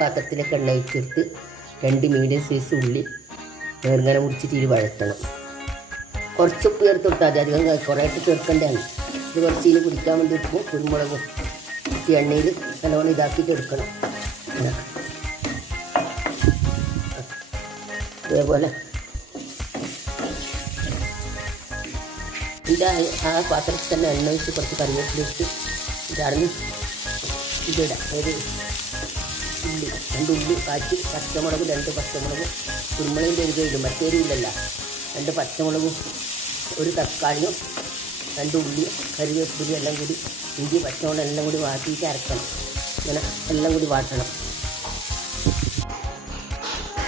പാത്രത്തിലേക്ക് എണ്ണ ഒഴിച്ചെടുത്ത് 2 medium size ഉള്ളി നേർങ്ങനെ മുറിച്ചിട്ട് ഇത് വഴറ്റണം. കുറച്ച് ഉപ്പ് ചേർത്ത് കൊടുത്താൽ മതി, അധികം കുറേ ചേർക്കേണ്ടതാണ്. ഇത് കുറച്ച് ഇതിന് കുടിക്കാൻ വേണ്ടി ഉപ്പും കുരുമുളകും ഈ എണ്ണയിൽ നല്ലോണം ഇതാക്കിയിട്ട് എടുക്കണം. അതേപോലെ ഇതിൻ്റെ ആ പാത്രത്തിൽ തന്നെ എണ്ണ ഒഴിച്ച് കുറച്ച് കറിവേപ്പിലിട്ട് ഇതാണെന്ന് ഇതിടാം. ഒരു ഉള്ളി 2 ഉള്ളി കാച്ചി, പച്ചമുളക് 2 പച്ചമുളക്, കുരുമുളകിൻ്റെ ഒരു ഇടും, മറ്റേരുമില്ലല്ല. 2 പച്ചമുളകും 1 തക്കാളിയും 2 ഉള്ളി കറിവേപ്പിലും എല്ലാം കൂടി ഇഞ്ചി പച്ചമുളക് എല്ലാം കൂടി വാട്ടിയിട്ട് അരക്കണം. ഇങ്ങനെ എല്ലാം കൂടി വാട്ടണം.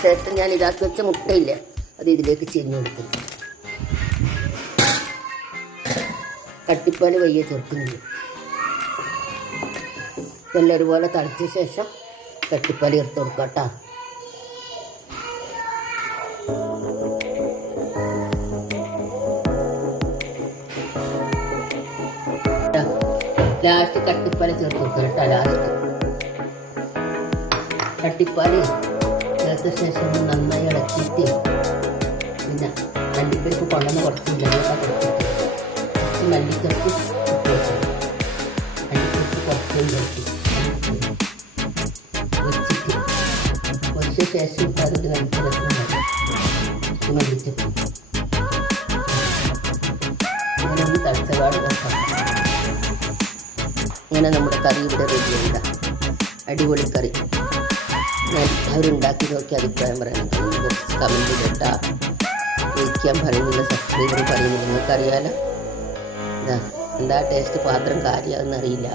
ശേഷം ഞാൻ ഇതാക്കി വെച്ച മുട്ടയില്ലേ അത് ഇതിലേക്ക് ചെരിഞ്ഞ് കൊടുക്കും. കട്ടിപ്പാൽ വയ്യ ചേർക്കുന്നില്ല. ഇതെല്ലാം ഒരുപോലെ തളിച്ച ശേഷം കട്ടിപ്പാൽ ചേർത്ത് കൊടുക്കാം കേട്ടോ. ലാസ്റ്റ് കട്ടിപ്പാൽ ചേർത്ത് കൊടുക്കാം കേട്ടോ. ലാസ്റ്റ് കട്ടിപ്പാൽ ചേർത്ത ശേഷം നന്നായി ഇളക്കിയിട്ട് പിന്നെ അണ്ടിപ്പരിപ്പ് കൊണ്ടുവന്ന് കുറച്ച് ഇലകളൊക്കെ കൊടുത്തിട്ട് കുറച്ച് മല്ലിച്ചപ്പ് ഇട്ട് വെച്ചു. അണ്ടിപ്പരിപ്പ് കുറച്ചും ചേർത്ത് വെച്ചിട്ട് കുറച്ച് ശേഷം ഇട്ട് അതിൽ കഴിച്ച് മല്ലിച്ചപ്പ് അങ്ങനെ ഒന്ന് തളിച്ചപാട് നോക്കാം. ഇങ്ങനെ നമ്മുടെ കറി ഇവിടെ റെഡിയുണ്ട്. അടിപൊളി കറി. അവരുണ്ടാക്കി നോക്കി അഭിപ്രായം പറയണം. കുറച്ച് കമൻറ്റ് കേട്ടാ കഴിക്കാൻ പറയുന്നില്ല, സബ്സ്ക്രൈബർ പറയുന്നില്ല. നിങ്ങൾക്കറിയാലോ എന്താ ടേസ്റ്റ്, പാത്രം കാര്യമാണെന്ന് അറിയില്ല.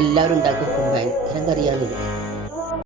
എല്ലാവരും ഉണ്ടാക്കി വെക്കും ഭയങ്കര കറിയാണെന്നില്ല.